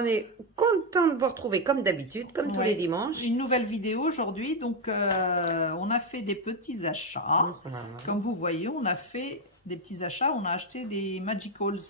On est content de vous retrouver comme d'habitude, comme tous les dimanches. Une nouvelle vidéo aujourd'hui. Donc, on a fait des petits achats. Comme vous voyez, on a fait des petits achats. On a acheté des Magicals.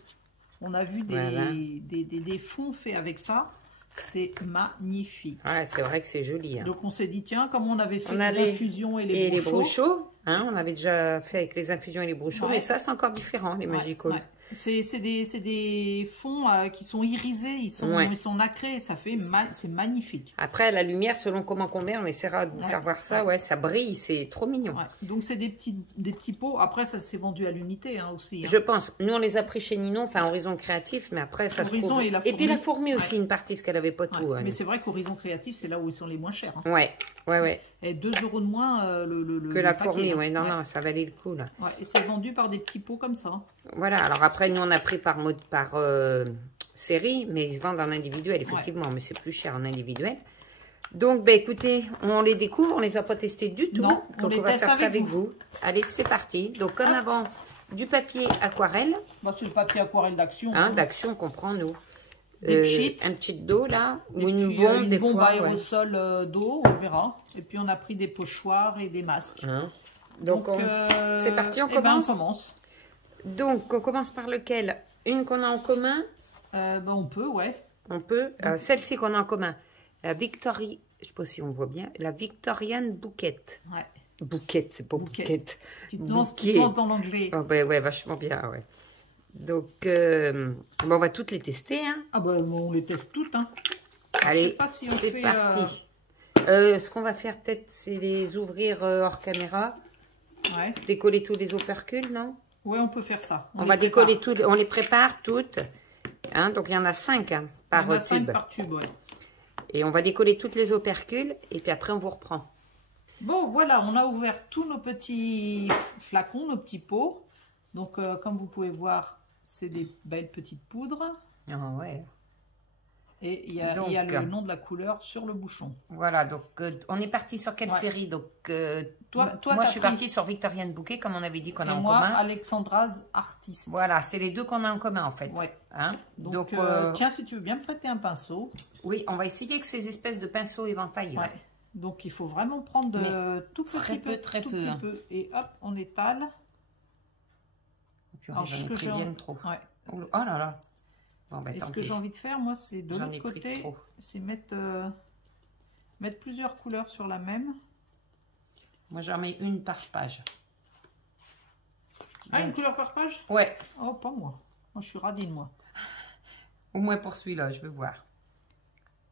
On a vu des fonds faits avec ça. C'est magnifique. Ouais, c'est vrai que c'est joli. Hein. Donc, on s'est dit, tiens, comme on avait fait les infusions et les brochots. Hein, on avait déjà fait avec les infusions et les brochots. Mais ça, c'est encore différent, les Magicals. Ouais. C'est des fonds qui sont irisés, ils sont nacrés, c'est magnifique. Après, la lumière, selon comment on met, on essaiera de vous faire voir ça. Ouais, ça brille, c'est trop mignon. Donc, c'est des petits pots. Après, ça s'est vendu à l'unité aussi. Hein. Je pense. Nous, on les a pris chez Ninon, enfin Horizon Créatif, mais après, ça se trouve. Et puis la fourmi aussi, une partie, parce qu'elle avait pas tout. Mais c'est vrai qu'Horizon Créatif, c'est là où ils sont les moins chers. Hein. Ouais. Et 2 € de moins que la fourmi, non, ça valait le coup, là. Et c'est vendu par des petits pots comme ça. Voilà, alors après, nous, on a pris par série, mais ils se vendent en individuel, effectivement, mais c'est plus cher en individuel. Donc, ben, écoutez, on les découvre, on les a pas testés du tout. Non, donc, on va faire ça avec vous. Allez, c'est parti. Donc, comme avant, du papier aquarelle. Bah, c'est le papier aquarelle d'Action. D'Action qu'on prend, nous. Des cheats. Un cheat d'eau, là, ou une bombe, des bombes aérosol d'eau, on verra. Et puis, on a pris des pochoirs et des masques. Donc c'est parti, on commence. On commence. Donc, on commence par lequel? Une qu'on a en commun? On peut, On peut. Celle-ci qu'on a en commun. La Victory, je ne sais pas si on voit bien, la Victorian Bouquet. Bouquet, c'est pas Bouquet. Tu te lances dans l'anglais. Oh, ben, vachement bien, Donc, on va toutes les tester. Hein. On les teste toutes. Hein. Allez, c'est parti. Ce qu'on va faire peut-être, c'est les ouvrir hors caméra. Décoller tous les opercules, non? Oui, on peut faire ça. On va décoller toutes, on les prépare toutes. Hein, donc, il y en a 5 par tube. 5 par tube, Et on va décoller toutes les opercules et puis après, on vous reprend. Bon, voilà, on a ouvert tous nos petits flacons, nos petits pots. Donc, comme vous pouvez voir, c'est des belles petites poudres. Et il y a le nom de la couleur sur le bouchon. Voilà, donc on est parti sur quelle série? Donc, moi, je suis partie sur Victorian Bouquet, comme on avait dit qu'on a en commun. Et moi, Alexandra's Artist. Voilà, c'est les deux qu'on a en commun, en fait. Hein? Donc tiens, si tu veux bien me prêter un pinceau. Oui, on va essayer avec ces espèces de pinceaux éventails. Donc, il faut vraiment prendre tout petit peu, très peu. Et hop, on étale. Puis, j'en ai pris bien trop. Oh là là. Bon, et ce que j'ai envie de faire, moi, c'est de l'autre côté, c'est mettre plusieurs couleurs sur la même. Moi, j'en mets une par page. Une couleur par page? Ouais. Oh, pas moi. Moi, je suis radine, moi. Au moins pour celui-là, je veux voir.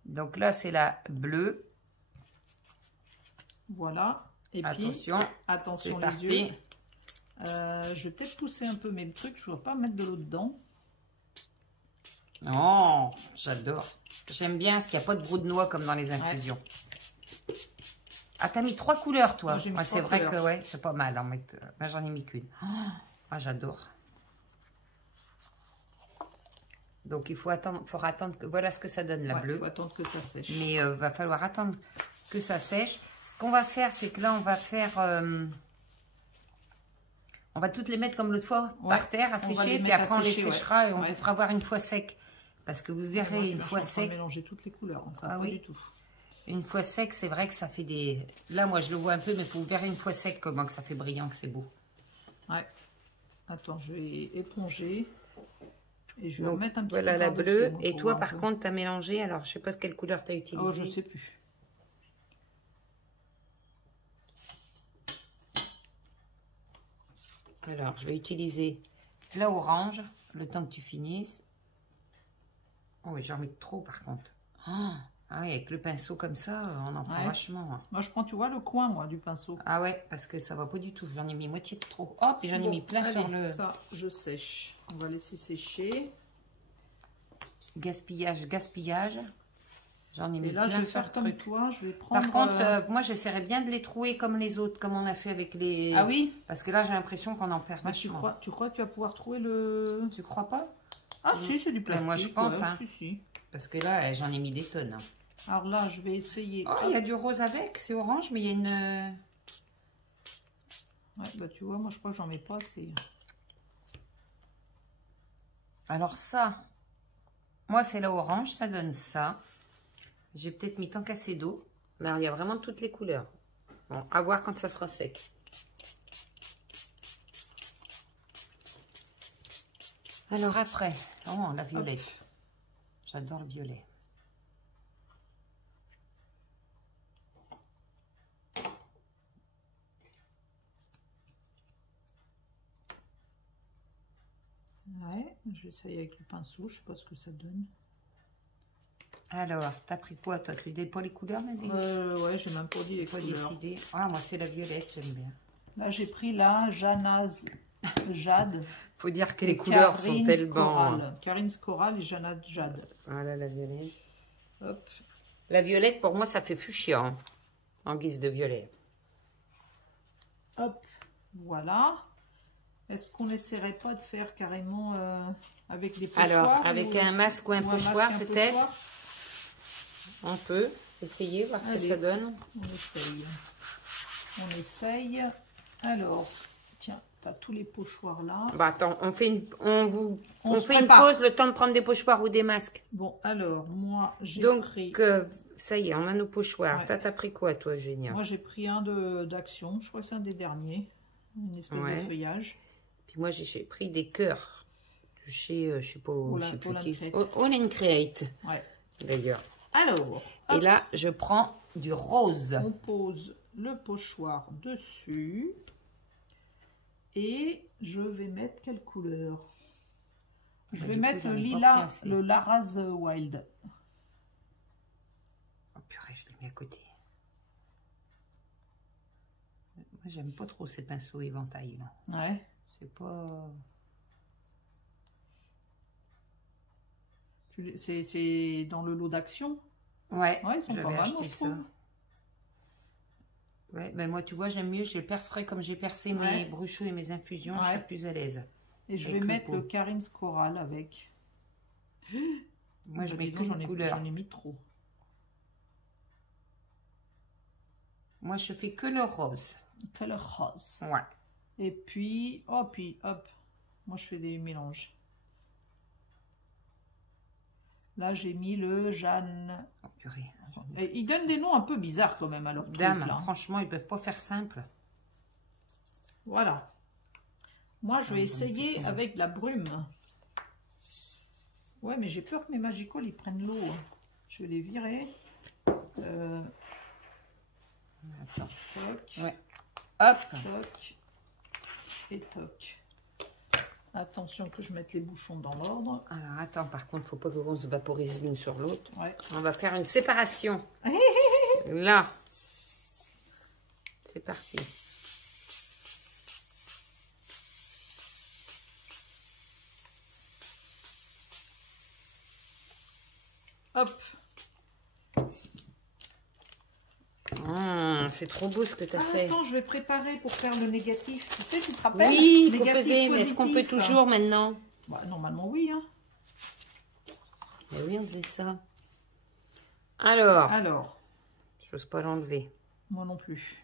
Donc là, c'est la bleue. Voilà. Et attention, puis, attention les yeux. Je vais peut-être pousser un peu mes trucs. Je ne vais pas mettre de l'eau dedans. Oh, j'adore. J'aime bien ce qu'il n'y a pas de brou de noix comme dans les infusions. Ah, t'as mis 3 couleurs, toi. C'est vrai que c'est pas mal. Moi, j'en ai mis qu'une. J'adore. Donc, il faut attendre que... Voilà ce que ça donne, la bleue. Il faut attendre que ça sèche. Mais va falloir attendre que ça sèche. Ce qu'on va faire, c'est que là, on va faire... on va toutes les mettre comme l'autre fois, par terre, à sécher. Puis après, on les séchera et on vous fera voir une fois sec. Parce que vous verrez, une fois sec... mélanger toutes les couleurs. Pas du tout. Une fois sec, c'est vrai que ça fait des... Là, moi, je le vois un peu, mais vous verrez une fois sec comment que ça fait brillant, que c'est beau. Attends, je vais éponger. Et je vais remettre un petit peu voilà la bleue. Et toi, par contre, tu as mélangé. Alors, je sais pas quelle couleur tu as utilisée. Oh, je sais plus. Alors, je vais utiliser la orange, le temps que tu finisses. Oh, oui, j'en mets trop, par contre. Oui, avec le pinceau comme ça, on en prend vachement. Moi, je prends, tu vois, le coin, moi, du pinceau. Ah ouais, parce que ça va pas du tout. J'en ai mis moitié de trop. Hop, j'en ai mis plein sur le... Ça, je sèche. On va laisser sécher. Gaspillage, gaspillage. J'en ai mis là, plein je vais faire comme toi. Je vais prendre... Par contre, moi, j'essaierai bien de les trouer comme les autres, comme on a fait avec les... Ah oui? Parce que là, j'ai l'impression qu'on en perd vachement. Tu crois que tu vas pouvoir trouver le... Tu crois pas? Si, c'est du plastique. Moi, je pense, si. Parce que là, j'en ai mis des tonnes. Alors là, je vais essayer. Oh, il y a du rose avec, c'est orange, mais il y a une... tu vois, moi, je crois que j'en mets pas assez. Alors ça, Moi, c'est la orange, ça donne ça. J'ai peut-être mis tant qu'assez d'eau. Mais il y a vraiment toutes les couleurs. Bon, à voir quand ça sera sec. Alors après, oh, la violette. J'adore le violet. Ouais, j'essaye avec le pinceau, je sais pas ce que ça donne. Alors, t'as pris quoi toi? Tu dis pas les couleurs, Nadine? Ouais, j'ai même pas dit les couleurs. Décidé. Ah, moi c'est la violette, j'aime bien. Là, j'ai pris la Janaz Jade. Faut dire que les couleurs sont tellement... Carin's Coral et Janaz Jade. Voilà la violette. Hop. La violette, pour moi, ça fait fuchsia, hein, en guise de violet. Hop, voilà. Est-ce qu'on n'essaierait pas de faire carrément avec les pochoirs? Alors, avec un masque ou un pochoir, peut-être? On peut essayer, voir ce que ça donne. On essaye. On essaye. Alors, tiens, tu as tous les pochoirs là. Bah attends, on fait une pause, le temps de prendre des pochoirs ou des masques. Bon, alors, moi, j'ai pris... ça y est, on a nos pochoirs. Ouais. T'as pris quoi, toi, Génia? Moi, j'ai pris un d'Action. Je crois que c'est un des derniers. Une espèce de feuillage. Puis moi, j'ai pris des cœurs. De chez, je sais pas, All Create. Ouais. D'ailleurs. Alors. Et là, je prends du rose. On pose le pochoir dessus. Et je vais mettre quelle couleur? Je vais mettre le lilas, le Laraz Wild. Oh purée, je l'ai mis à côté. Moi, j'aime pas trop ces pinceaux éventails là. Ouais. C'est pas... C'est dans le lot d'Action? Ouais, ils sont pas mal, je trouve. Ouais, ben moi, tu vois, j'aime mieux, je les percerai comme j'ai percé mes bruchots et mes infusions, je serai plus à l'aise. Et je vais mettre le Carin's Coral avec. Moi, je mets qu'une couleur. J'en ai mis trop. Moi, je fais que le rose. Que le rose. Ouais. Et puis, hop, moi, je fais des mélanges. Là, j'ai mis le Jeanne. Oh, purée. Et ils donnent des noms un peu bizarres quand même. Alors, franchement, ils peuvent pas faire simple. Voilà. Moi, je vais essayer avec la brume. Ouais, mais j'ai peur que mes Magical, ils prennent l'eau. Je vais les virer. Attends. Toc. Ouais. Hop. Toc. Et toc. Attention que je mette les bouchons dans l'ordre. Alors, attends, par contre, faut pas qu'on se vaporise l'une sur l'autre. Ouais. On va faire une séparation. Là. C'est parti. Hop. C'est trop beau ce que tu as fait. Attends, je vais préparer pour faire le négatif. Tu sais, tu te rappelles? Oui, il faut peser, mais est-ce qu'on peut toujours maintenant? Bah, normalement, oui. Hein. Et oui, on faisait ça. Alors. J'ose pas l'enlever. Moi non plus.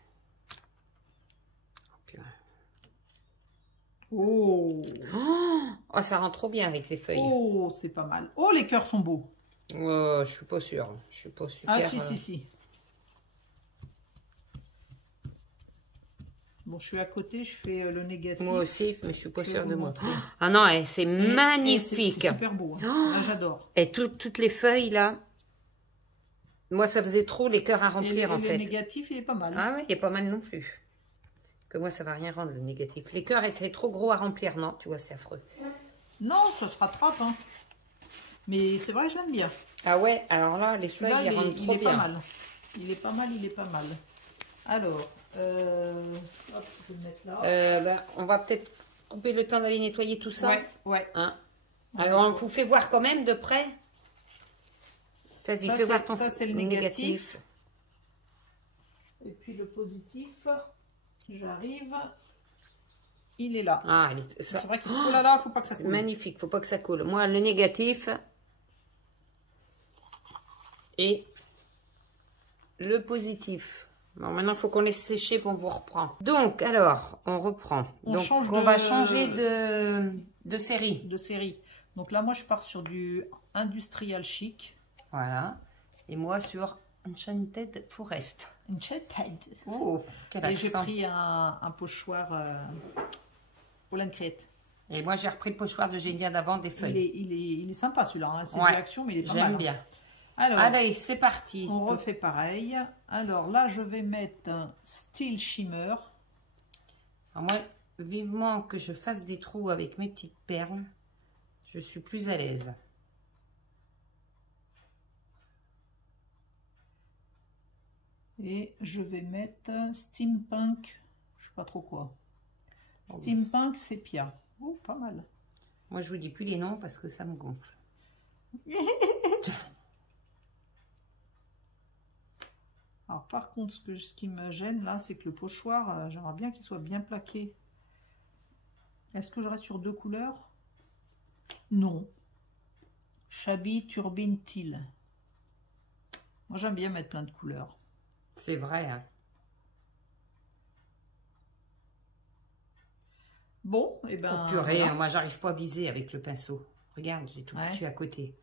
Oh. Oh, ça rend trop bien avec les feuilles. Oh, c'est pas mal. Oh, les cœurs sont beaux. Je suis pas sûre. Je suis pas super. Ah, si. Bon, je suis à côté, je fais le négatif. Moi aussi, mais je suis pas sûre de moi. Ah non, c'est magnifique. C'est super beau. Hein. Là, j'adore. Et toutes les feuilles, là. Moi, ça faisait trop les cœurs à remplir, en fait. Le négatif, il est pas mal. Ah oui, il est pas mal non plus. Que moi, ça va rien rendre, le négatif. Les cœurs étaient trop gros à remplir, non? Tu vois, c'est affreux. Non, ça se rattrape, hein. Mais c'est vrai, j'aime bien. Ah ouais, alors là, les feuilles, ils rendent trop bien. Pas mal. Il est pas mal. Alors, hop, je vais le mettre là. On va peut-être couper le temps d'aller nettoyer tout ça. Ouais. Hein? Alors, on vous fait voir quand même de près. Vas-y, fais voir ton... Ça, c'est le négatif. Et puis le positif, j'arrive. Il est là. Ah, c'est vrai qu'il oh là là, faut pas que ça coule. C'est magnifique, faut pas que ça coule. Moi, le négatif et le positif. Bon, maintenant, il faut qu'on laisse sécher pour vous reprend. Donc, alors, on reprend. On va changer de série. Donc là, moi, je pars sur du Industrial Chic. Voilà. Et moi sur Enchanted Forest. Enchanted. Oh, quel accent. Et j'ai pris un pochoir Holland Crête. Et moi j'ai repris le pochoir de Génia d'avant des feuilles. Il est sympa celui-là. Hein. C'est de l'action, mais il est pas mal. J'aime bien. Alors, allez, c'est parti. On refait pareil. Alors là, je vais mettre un Steel Shimmer. Alors moi, vivement que je fasse des trous avec mes petites perles, je suis plus à l'aise. Et je vais mettre Steampunk, je sais pas trop quoi. Steampunk Sépia. Oh, pas mal. Moi, je vous dis plus les noms parce que ça me gonfle. Alors par contre, ce qui me gêne là, c'est que le pochoir, j'aimerais bien qu'il soit bien plaqué. Est-ce que je reste sur 2 couleurs? Non. Shabby Turbine Teal. Moi j'aime bien mettre plein de couleurs. C'est vrai. Hein. Bon, et ben. Oh, purée, voilà. Moi j'arrive pas à viser avec le pinceau. Regarde, j'ai tout foutu à côté.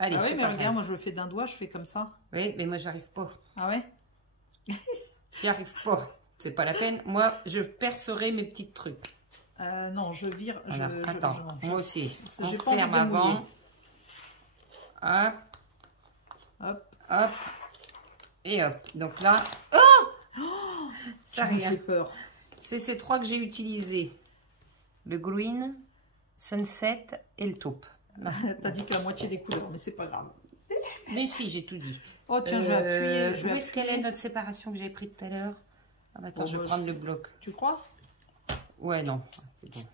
Allez, ah oui, mais regarde, moi je le fais d'un doigt, je fais comme ça. Oui, mais moi j'arrive pas. Ah ouais? J'y arrive pas. C'est pas la peine. Moi, je percerai mes petits trucs. Non, je vire. Voilà. Attends, moi aussi. J'ai pas envie de avant. Hop. Hop. Hop. Et hop. Donc là. Oh, ça me fait peur. C'est ces 3 que j'ai utilisés. Le green, sunset et le taupe. T'as dit que la moitié des couleurs, mais c'est pas grave. Mais si, j'ai tout dit. Oh tiens, je vais appuyer. Où est-ce qu'elle est notre séparation que j'ai pris tout à l'heure? Ah bah attends, je vais prendre le bloc. Tu crois? Ouais, non, c'est bon.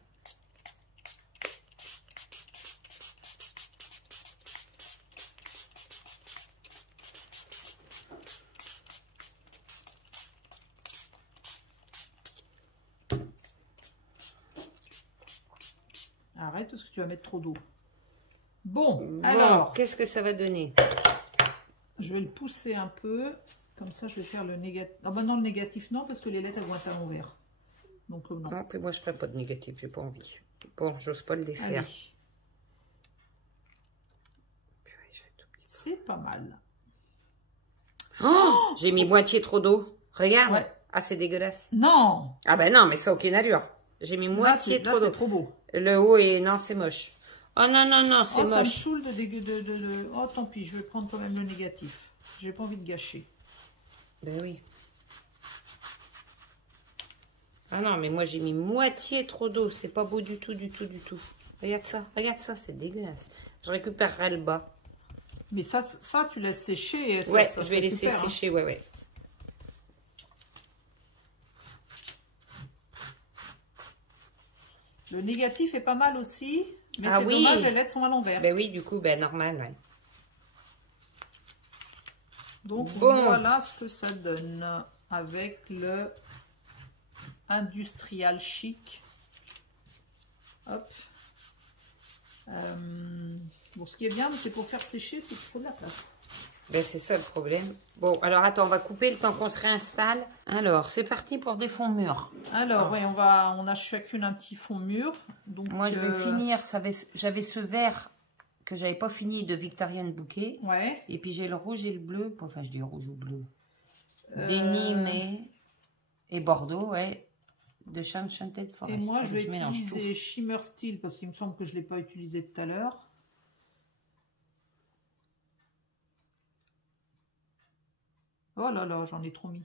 Arrête parce que tu vas mettre trop d'eau. Bon, alors. Qu'est-ce que ça va donner? Je vais le pousser un peu. Comme ça, je vais faire le négatif. Ah bah non, le négatif, non, parce que les lettres, elles vont être à l'envers. Donc, non. Non, puis moi, je ne ferai pas de négatif, j'ai pas envie. Bon, j'ose pas le défaire. C'est pas mal. Oh, j'ai mis moitié trop d'eau. Regarde. Ouais. Ah, c'est dégueulasse. Non. Ah ben non, mais ça n'a aucune allure. J'ai mis moitié trop d'eau. C'est trop beau. Le haut est... Non, c'est moche. Oh non, non, non, c'est moche. Ça me saoule de... Oh, tant pis, je vais prendre quand même le négatif. J'ai pas envie de gâcher. Ben oui. Ah non, mais moi j'ai mis moitié trop d'eau. C'est pas beau du tout, du tout, du tout. Regarde ça, c'est dégueulasse. Je récupérerai le bas. Mais ça tu laisses sécher. Ça, ouais, ça je vais laisser sécher, ouais, ouais. Le négatif est pas mal aussi. Mais c'est dommage, les lettres sont à l'envers. Ben oui, du coup, ben normal, ouais. Donc voilà ce que ça donne avec le Industrial Chic. Hop. Bon, ce qui est bien, c'est pour faire sécher, c'est qu'il faut de la place. Ben c'est ça le problème. Bon, alors attends, on va couper le temps qu'on se réinstalle. Alors, c'est parti pour des fonds mûrs. Alors, oui, on a chacune un petit fond mûr. Donc, moi, je vais finir. J'avais ce vert que j'avais pas fini de Victorian Bouquet. Ouais. Et puis j'ai le rouge et le bleu. Enfin, je dis rouge ou bleu. Denim et Bordeaux, ouais. De Enchanted Forest. Et moi, je vais utiliser Shimmer Steel parce qu'il me semble que je ne l'ai pas utilisé tout à l'heure. Oh là là, j'en ai trop mis.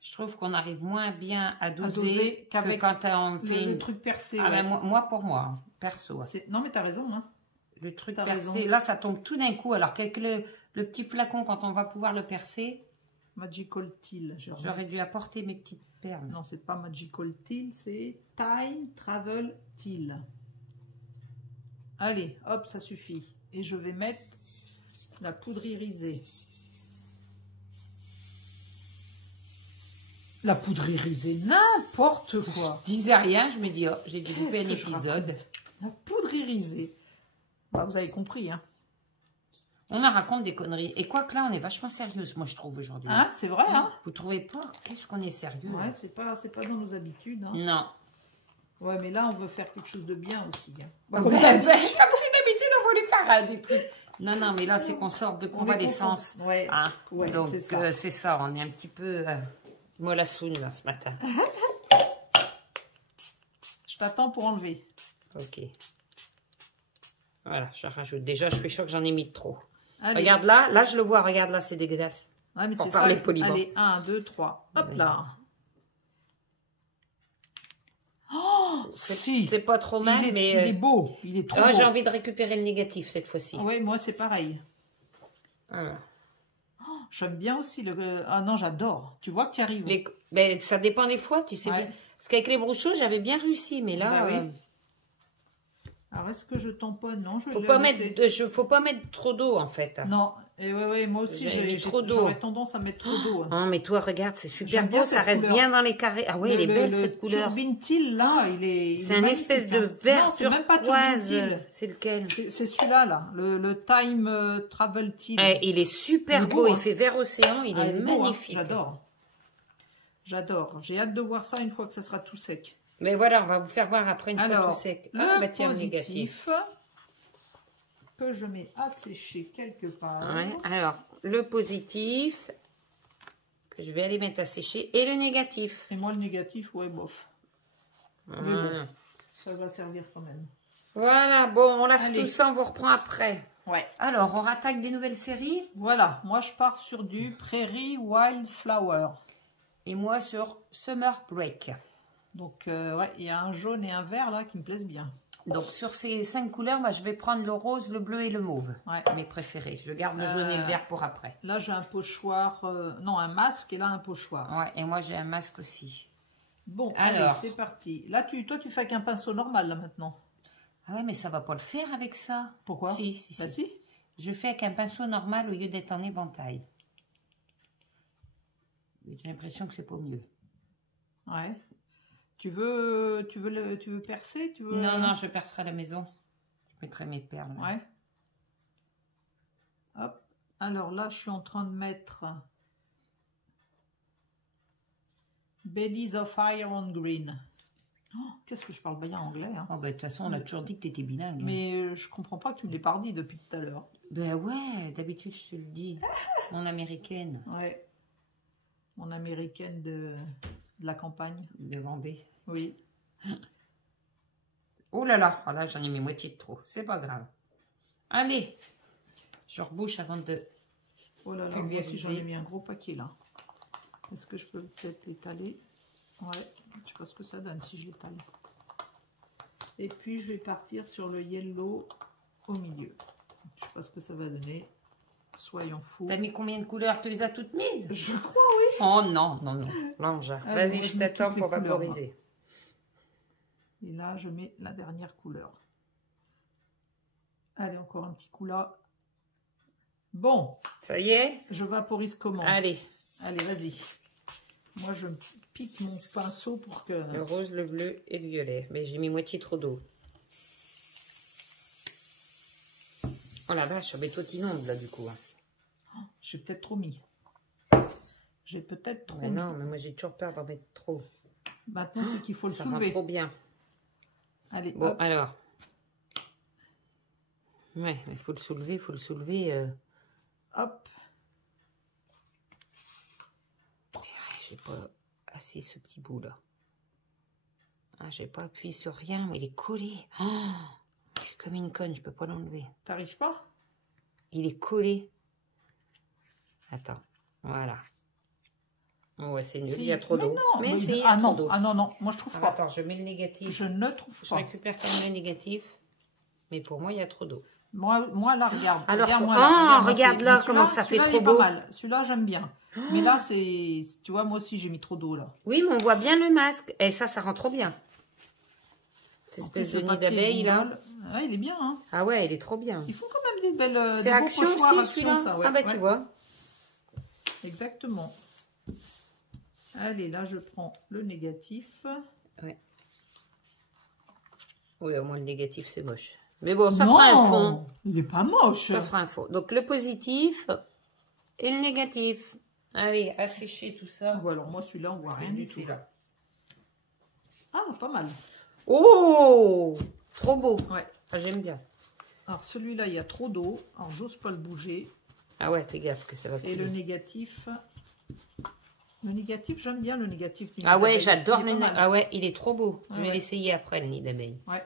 Je trouve qu'on arrive moins bien à doser qu'avec quand on fait le truc percé. Ah ouais. Ben, moi, pour moi, perso. Non, mais tu as raison. Hein. Le truc percé, là, ça tombe tout d'un coup. Alors qu'avec le petit flacon, quand on va pouvoir le percer... Magical Teal. J'aurais dû apporter mes petites perles. Non, c'est pas Magical Teal, c'est Time Travel Teal. Allez, hop, ça suffit. Et je vais mettre la poudre irisée. La poudre irisée, n'importe quoi. Je disais rien, je me dis, oh, j'ai dû louper un épisode. La poudre irisée. Bah, vous avez compris, hein. On en raconte des conneries. Et quoi que là, on est vachement sérieuse, moi, je trouve, aujourd'hui. Hein, c'est vrai, hein. Vous trouvez pas? Qu'est-ce qu'on est sérieux? Ouais, c'est pas dans nos habitudes. Hein. Non. Ouais, mais là, on veut faire quelque chose de bien aussi. Hein. Comme si d'habitude, on voulait faire des trucs. Non, non, mais là, c'est qu'on sort de convalescence. Ouais. Hein? Ouais, donc, c'est ça. On est un petit peu mollassoune, là, ce matin. Je t'attends pour enlever. Ok. Voilà, je rajoute. Déjà, je suis sûre que j'en ai mis trop. Allez. Regarde là. Là, je le vois. Regarde là, c'est dégueulasse. Ouais, mais pour c'est parler ça. poliment. Allez, 1, 2, 3. Hop là. Oh, si. C'est pas trop mal, mais... Il est beau. Il est trop beau. J'ai envie de récupérer le négatif cette fois-ci. Oui, moi, c'est pareil. Voilà. Oh, j'aime bien aussi le... Ah non, j'adore. Tu vois que tu arrives. Ben, ça dépend des fois, tu sais bien. Parce qu'avec les brochos, j'avais bien réussi, mais là... Bah, oui. Alors, est-ce que je tamponne? Non, je vais faut pas mettre trop d'eau, en fait. Non, et ouais, moi aussi, j'aurais tendance à mettre trop d'eau. Oh, mais toi, regarde, c'est super beau, ça reste bien dans les carrés. Ah oui, elle est belle, cette couleur. Le Turbine là, il est c'est un espèce de vert turquoise. C'est lequel? C'est celui-là, là, le Time Travel Teal. Il est super beau, il fait vert océan, il est magnifique. J'adore. J'adore. J'ai hâte de voir ça une fois que ça sera tout sec. Mais voilà, on va vous faire voir après une fois tout sec. Le positif que je mets à sécher quelque part. Ouais, alors, le positif que je vais aller mettre à sécher et le négatif. Et moi, le négatif, ouais, bof. Mais bon, ça va servir quand même. Voilà, bon, on lave tout ça, on vous reprend après. Ouais. Alors, on rattaque des nouvelles séries. Voilà, moi, je pars sur du Prairie Wildflower. Et moi, sur Summer Break. Donc, ouais, il y a un jaune et un vert, là, qui me plaisent bien. Donc, sur ces 5 couleurs, moi, je vais prendre le rose, le bleu et le mauve. Ouais. Mes préférés. Je garde le jaune et le vert pour après. Là, j'ai un pochoir... non, un masque et là, un pochoir. Ouais, et moi, j'ai un masque aussi. Bon, alors, allez, c'est parti. Là, toi, tu fais avec un pinceau normal, là, maintenant. Ah ouais, mais ça va pas le faire avec ça. Pourquoi? Si. Bah si. Je fais avec un pinceau normal au lieu d'être en éventail. J'ai l'impression que c'est pas mieux. Ouais. Tu veux percer? Non, je percerai à la maison. Je mettrai mes perles. Ouais. Hop. Alors là, je suis en train de mettre Bellies of Iron Green. Oh, qu'est-ce que je parle bien anglais, hein. Oh, bah, de toute façon, on a toujours dit que tu étais bilingue. Mais je comprends pas que tu me l'aies pas dit depuis tout à l'heure. Ben ouais, d'habitude, je te le dis. Mon américaine. Ouais. Mon américaine de la campagne. De Vendée. Oui. Oh là là, voilà, j'en ai mis moitié de trop. C'est pas grave. Allez, je rebouche avant de... Oh là là, moi aussi j'en ai mis un gros paquet là. Est-ce que je peux peut-être l'étaler? Ouais, je sais pas ce que ça donne si je l'étale. Et puis je vais partir sur le yellow au milieu. Je sais pas ce que ça va donner. Soyons fous. T'as mis combien de couleurs? Tu les as toutes mises? Je crois, oui. Oh non, non, non. Longe. Vas-y, je t'attends pour vaporiser. Et là, je mets la dernière couleur. Allez, encore un petit coup là. Bon. Ça y est? Je vaporise comment? Allez. Allez, vas-y. Moi, je pique mon pinceau pour que... Le rose, le bleu et le violet. Mais j'ai mis moitié trop d'eau. Oh la vache, mais toi t'inondes là du coup. Oh, j'ai peut-être trop mis. J'ai peut-être trop mis. Non, mais moi j'ai toujours peur d'en mettre trop. Maintenant, c'est qu'il faut le soulever. Ça rend trop bien. Allez, bon, hop. alors. Ouais, il faut le soulever, Hop. J'ai pas assez ce petit bout là. Ah, j'ai pas appuyé sur rien, mais il est collé. Oh, je suis comme une conne, je peux pas l'enlever. T'arrives pas? Il est collé. Attends, voilà. Ouais, c'est nul, il y a trop d'eau. Mais c'est non, moi je trouve pas. Attends, je mets le négatif. Je ne trouve pas. Je récupère quand même le négatif. Mais pour moi, il y a trop d'eau. Moi, là, regarde. Alors, regarde là, comment ça fait trop beau. Celui-là, j'aime bien. Mais là, c'est... Tu vois, moi aussi, j'ai mis trop d'eau, là. Oui, mais on voit bien le masque. Et ça rend trop bien. Cette espèce de nid d'abeille, là. Ah, il est bien, hein. Ah ouais, il est trop bien. Ils font quand même des belles... C'est Action aussi, celui-là. Ouais, ah bah, tu vois. Exactement. Allez, là, je prends le négatif. Ouais. Oui, au moins, le négatif, c'est moche. Mais bon, ça fera un fond. Il n'est pas moche. Ça fera un fond. Donc, le positif et le négatif. Allez, assécher tout ça. Bon, alors, moi, celui-là, on voit rien du tout. Là. Ah, pas mal. Oh, trop beau. Ouais. Ah, j'aime bien. Alors celui-là, il y a trop d'eau. Alors j'ose pas le bouger. Ah ouais, fais gaffe que ça va couler. Et le négatif... Le négatif, j'aime bien le négatif. Ah ouais, j'adore le négatif. Ah ouais, il est trop beau. Ah je vais ouais. l'essayer après, le nid d'abeille. Ouais.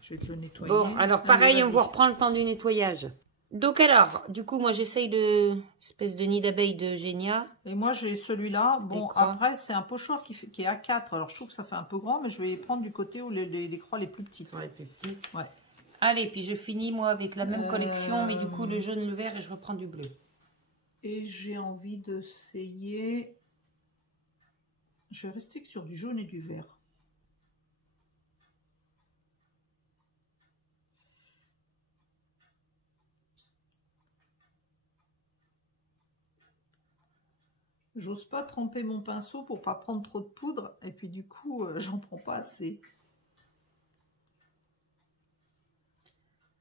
Je vais te le nettoyer. Bon, alors pareil, on va reprendre le temps du nettoyage. Donc alors, du coup, moi j'essaye le espèce de nid d'abeille de Génia. Et moi j'ai celui-là. Bon, après c'est un pochoir qui est A4. Alors je trouve que ça fait un peu grand, mais je vais prendre du côté où les croix les plus petites. Ouais, les plus petites. Ouais. Allez, puis je finis moi avec la même collection, mais du coup le jaune, le vert et je reprends du bleu. Et j'ai envie d'essayer. Je vais rester que sur du jaune et du vert. J'ose pas tremper mon pinceau pour pas prendre trop de poudre. Et puis du coup, j'en prends pas assez.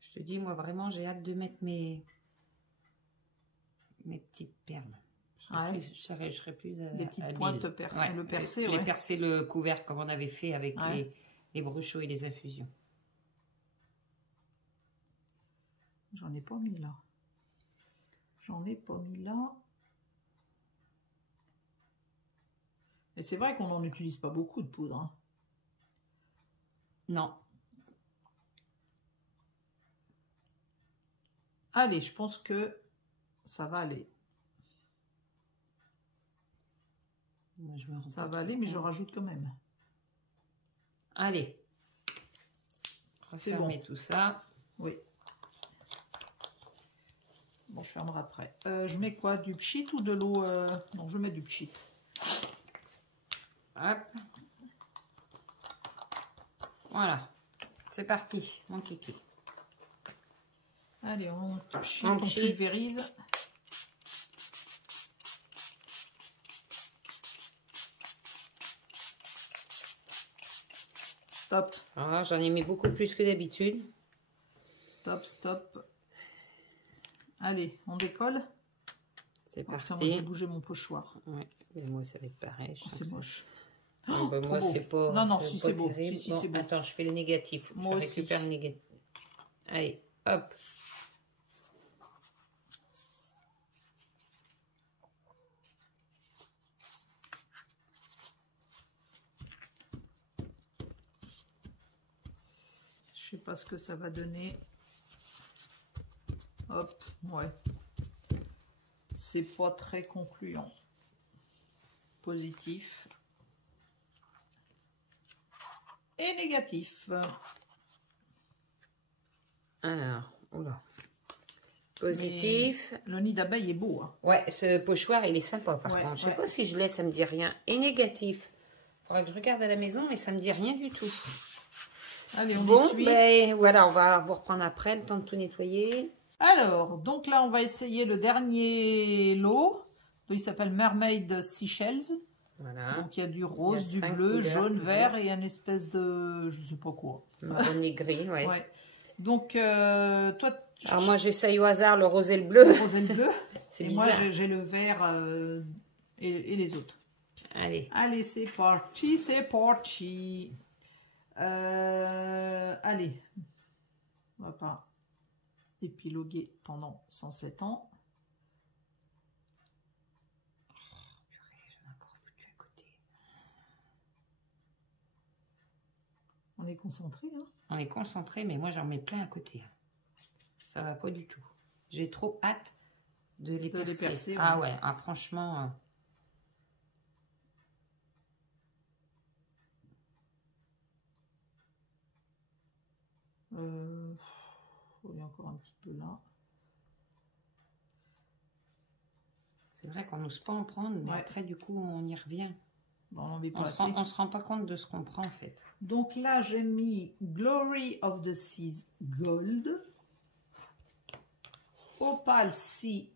Je te dis, moi vraiment, j'ai hâte de mettre mes petites perles. Je serais plus des petites pointes percées, ouais, le percer. Les percer le couvercle comme on avait fait avec les bruchots et les infusions. J'en ai pas mis là. J'en ai pas mis là. Et c'est vrai qu'on n'en utilise pas beaucoup de poudre. Hein. Non. Allez, je pense que ça va aller. Moi, ça va aller, mais je rajoute quand même. Allez. C'est bon. Tout ça. Oui. Bon, je fermerai après. Je mets quoi? Du pchit ou de l'eau Non, je mets du pchit. Hop. Voilà. C'est parti, mon kiki. Allez, on pulvérise. Stop. Ah, j'en ai mis beaucoup plus que d'habitude. Stop, stop. Allez, on décolle. C'est parti. Moi, je vais bouger mon pochoir. Ouais, mais moi, ça va être pareil. Oh, c'est moche. Oh, ben moi, c'est pas. Non, non, si c'est beau. Si, bon, c'est beau. Attends, je fais le négatif. Moi je récupère le négatif. Allez, hop. Je sais pas ce que ça va donner. Hop, ouais. C'est pas très concluant. Positif. Et négatif. Alors, oula. Positif. Mais le nid d'abeille est beau. Hein. Ouais, ce pochoir, il est sympa par contre. Je sais pas si je laisse, ça me dit rien. Et négatif. Faudra que je regarde à la maison, mais ça me dit rien du tout. Allez, on bon, essuie. Ben voilà, on va vous reprendre après, le temps de tout nettoyer. Alors, donc là, on va essayer le dernier lot. Il s'appelle Mermaid Seashells. Voilà. Donc, il y a du rose, du bleu, jaune, vert et une espèce de... je sais pas quoi. Marron et gris, ouais. Ouais. Donc, toi... Alors, moi, j'essaye au hasard le rose et le bleu. Le rose et le bleu. C'est et bizarre. moi, j'ai le vert et les autres. Allez. Allez, c'est parti, c'est parti. Allez. On va pas épiloguer pendant 107 ans. On est concentré, hein? On est concentré, mais moi j'en mets plein à côté. Ça va pas du tout. J'ai trop hâte de les percer. Ah ouais, ah, franchement. Il y a encore un petit peu là. C'est vrai qu'on n'ose pas en prendre, mais après du coup on y revient. Bon, on se rend pas compte de ce qu'on prend en fait. Donc là j'ai mis Glory of the Seas Gold, Opal Sea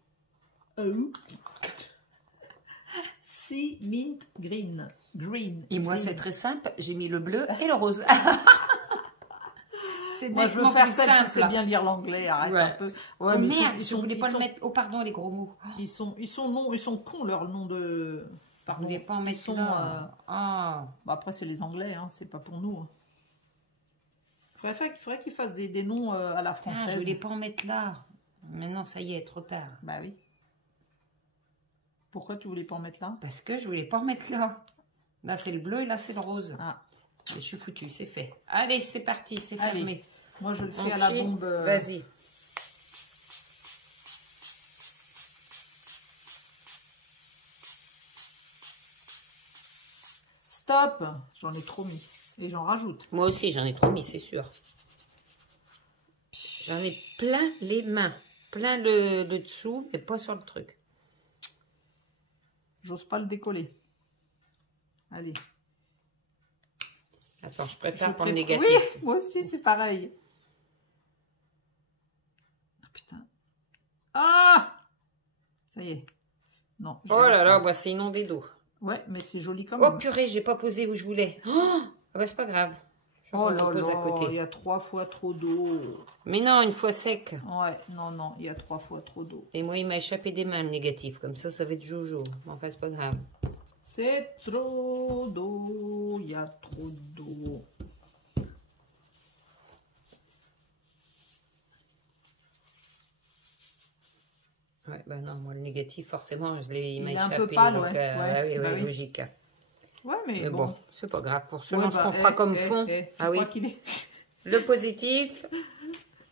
Sea Mint Green. Et moi c'est très simple, j'ai mis le bleu et le rose. Moi je veux faire ça, tu sais bien lire l'anglais, arrête un peu. Ouais, oh, mais merde, je voulais pas le mettre. Oh pardon, les gros mots. Ils sont cons leur nom de... Pardon, vous voulez pas en mettre bah après c'est les anglais, hein, c'est pas pour nous. Hein. Il faudrait qu'il fasse des noms à la française. Ah, je voulais pas en mettre là. Maintenant, ça y est, trop tard. Bah oui. Pourquoi tu voulais pas en mettre là? Parce que je voulais pas en mettre là. Là, c'est le bleu et là, c'est le rose. Ah. Et je suis foutue, c'est fait. Allez, c'est parti, c'est fermé. Moi, je le fais à la bombe. Vas-y. Stop. J'en ai trop mis. Et j'en rajoute. Moi aussi, j'en ai trop mis, c'est sûr. J'en ai plein les mains. Plein le dessous, mais pas sur le truc. J'ose pas le décoller. Allez. Attends, je prépare pour le négatif. Oui, moi aussi, c'est pareil. Oh, putain. Ah! Ça y est. Non. Oh là là, bah, c'est inondé d'eau. Ouais, mais c'est joli comme même. Oh purée, j'ai pas posé où je voulais. Oh, bah, c'est pas grave. Oh là là, il y a 3 fois trop d'eau. Mais non, une fois sec. Ouais, non, il y a 3 fois trop d'eau. Et moi, il m'a échappé des mains le négatif. Comme ça va être jojo. Enfin, c'est pas grave. C'est trop d'eau. Il y a trop d'eau. Ouais, bah non, moi, le négatif, forcément, il m'a échappé. Un peu pâle, donc, ouais. Oui, logique. Ouais, mais bon, c'est pas grave. Pour selon ce qu'on fera comme fond. Ah oui. Le positif.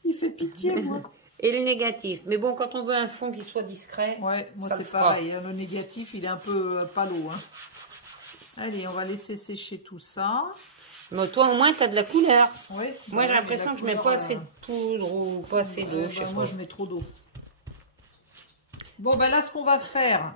Il fait pitié, moi. Et le négatif. Mais bon, quand on veut un fond qui soit discret. Ouais, moi c'est pareil. Le négatif, il est un peu palo. Hein. Allez, on va laisser sécher tout ça. Mais toi, au moins, tu as de la couleur. Ouais, moi, j'ai l'impression que je mets pas assez de poudre ou pas assez d'eau. Moi, je mets trop d'eau. Bon, ben là, ce qu'on va faire,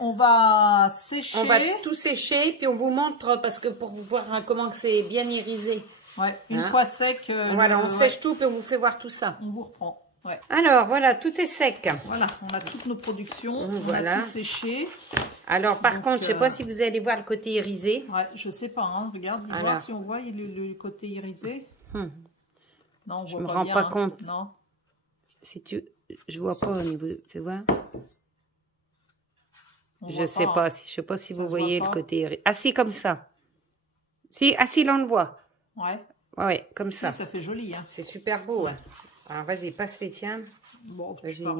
on va sécher. On va tout sécher, puis on vous montre, parce que pour voir comment c'est bien irisé. Ouais, une fois sec. Voilà, on sèche tout, puis on vous fait voir tout ça. On vous reprend. Ouais. Alors, voilà, tout est sec. Voilà, on a toutes nos productions. Voilà. On a tout séché. Alors, par contre, je ne sais pas si vous allez voir le côté irisé. Ouais, je sais pas. Hein. Regarde, voir si on voit le côté irisé. Non, on voit je ne me pas rends bien, pas compte. Non. Si tu... Je vois pas au niveau... Fais voir. Je sais pas. Hein. Je sais pas si vous voyez le côté irisé. Assis comme ça. Si, assis là, on le voit. Ouais. Ouais, comme ça. Ça fait joli. Hein. C'est super beau. Hein. Alors, vas-y, passe les tiens. Bon,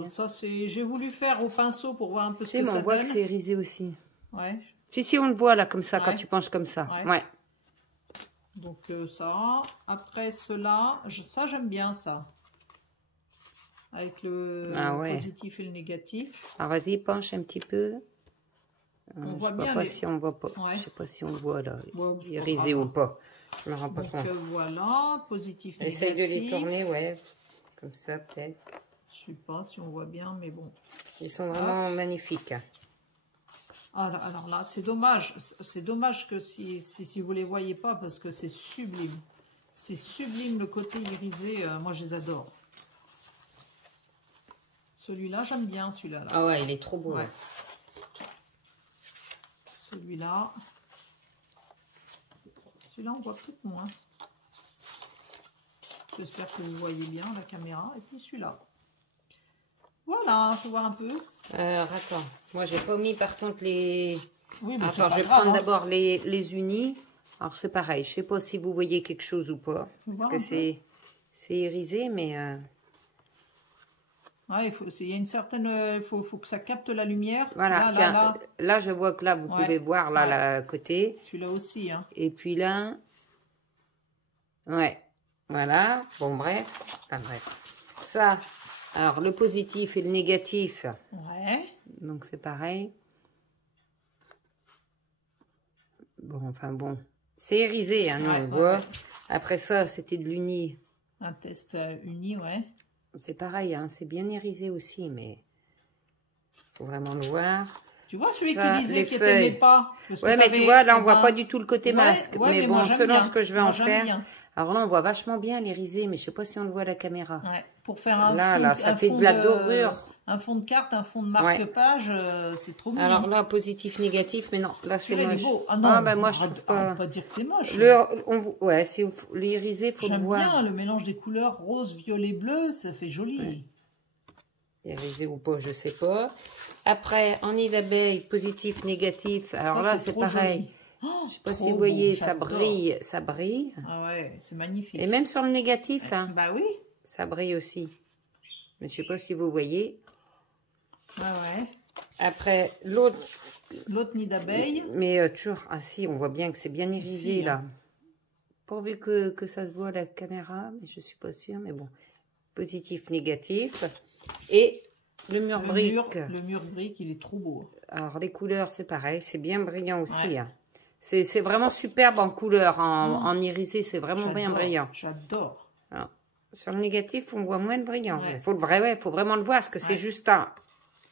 ça, j'ai voulu faire au pinceau pour voir un peu ce que ça donne. On voit que c'est irisé aussi. Ouais. Si, on le voit là, comme ça, quand tu penches comme ça. Ouais. Donc, ça. Après, cela, ça, j'aime bien ça. Avec le positif et le négatif. Alors, vas-y, penche un petit peu. On voit bien. Je sais pas si on voit pas. Je sais pas si on voit là. Irisé ou pas. Je me rends pas compte. Donc, voilà, positif, négatif. Essaye de les tourner, ouais. Comme ça, peut-être. Je sais pas si on voit bien, mais bon. Ils sont vraiment magnifiques. Alors là, c'est dommage. C'est dommage que si vous les voyez pas, parce que c'est sublime. C'est sublime le côté irisé. Moi, je les adore. Celui-là, j'aime bien celui-là. Ah ouais, il est trop beau. Ouais. Celui-là. Celui-là, on voit peut-être moins. J'espère que vous voyez bien la caméra. Et puis celui-là. Voilà, faut voir un peu. Attends, moi j'ai pas mis par contre les... Oui, mais attends, je vais prendre d'abord les unis. Alors c'est pareil, je sais pas si vous voyez quelque chose ou pas. Parce que c'est irisé, mais... Ouais, il y a une certaine... faut que ça capte la lumière. Voilà, là, je vois que là, vous pouvez voir là, à côté. Celui-là aussi. Hein. Et puis là... Ouais, voilà. Bon, bref. Enfin, bref. Ça... Alors, le positif et le négatif. Ouais. Donc, c'est pareil. Bon, enfin bon. C'est irisé, hein, on voit. Ouais. Après ça, c'était de l'uni. Un test uni, ouais. C'est pareil, hein, c'est bien irisé aussi, mais il faut vraiment le voir. Tu vois celui qui disait qu'il t'aimait pas. Ouais, mais tu vois, là, on voit pas du tout le côté masque. Mais bon, selon ce que je vais en faire... Alors là, on voit vachement bien l'irisé, mais je sais pas si on le voit à la caméra. Ouais, pour faire un là, ça fait de la dorure. Un fond de carte, un fond de marque-page, c'est trop mignon. Alors là, positif, négatif, mais non, là c'est moche. Beau. Ah non, ben moi je trouve pas. Pas dire que c'est moche. Ouais, c'est l'irisé, faut le voir. J'aime bien le mélange des couleurs rose, violet, bleu, ça fait joli. Ouais. Irisé ou pas, je sais pas. Après, en nid d'abeille, positif, négatif. Alors ça, là, c'est pareil. Joli. Oh, je sais pas si vous voyez, ça brille, ça brille. Ah ouais, c'est magnifique. Et même sur le négatif, hein, bah oui, ça brille aussi. Mais je sais pas si vous voyez. Ah ouais. Après, l'autre nid d'abeille. Mais toujours, ah si, on voit bien que c'est bien irisé Ici, là. hein. Pourvu que ça se voit à la caméra, mais je suis pas sûre, mais bon. Positif, négatif. Et le mur brique. Le mur brique, il est trop beau. Alors les couleurs, c'est pareil, c'est bien brillant aussi. Ouais. Hein. C'est vraiment superbe en couleur, en irisé, c'est vraiment bien brillant. J'adore. Sur le négatif, on voit moins de brillant. Il faut vraiment le voir, parce que c'est juste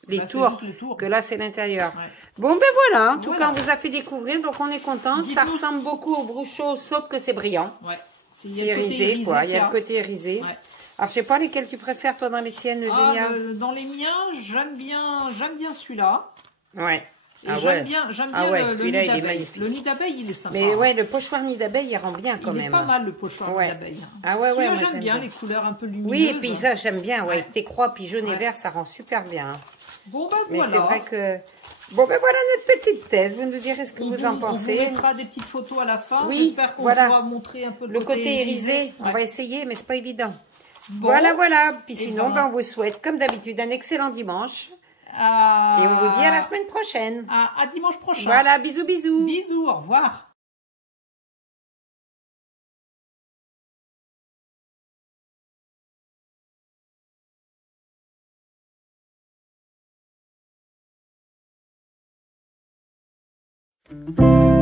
les tours, que là c'est l'intérieur. Ouais. Bon ben voilà, en tout cas on vous a fait découvrir, donc on est contente. Ça ressemble beaucoup au bruchot, sauf que c'est brillant. Ouais. C'est irisé, quoi. Il y a le côté irisé. Ouais. Alors je sais pas lesquels tu préfères toi dans les tiennes, Eugénia. Dans les miens, j'aime bien celui-là. Ouais. Et j'aime bien le nid d'abeille. Le nid d'abeille, il est sympa. Mais ouais, le pochoir nid d'abeille, il rend bien quand même. Il est pas mal, le pochoir nid d'abeille. Ah ouais, ouais. J'aime bien les couleurs un peu lumineuses. Oui, et puis ça, j'aime bien. Ouais, tes croix, puis jaune et vert, ça rend super bien. Bon, ben mais voilà. c'est vrai que... Bon, ben voilà notre petite thèse. Vous nous direz ce que vous en pensez. On vous mettra des petites photos à la fin. Oui, j'espère qu'on pourra montrer un peu le côté irisé. On va essayer, mais c'est pas évident. Bon. Voilà. Puis sinon, on vous souhaite, comme d'habitude, un excellent dimanche. Et on vous dit à la semaine prochaine. À dimanche prochain. Voilà, bisous, bisous. Bisous, au revoir. Thank you.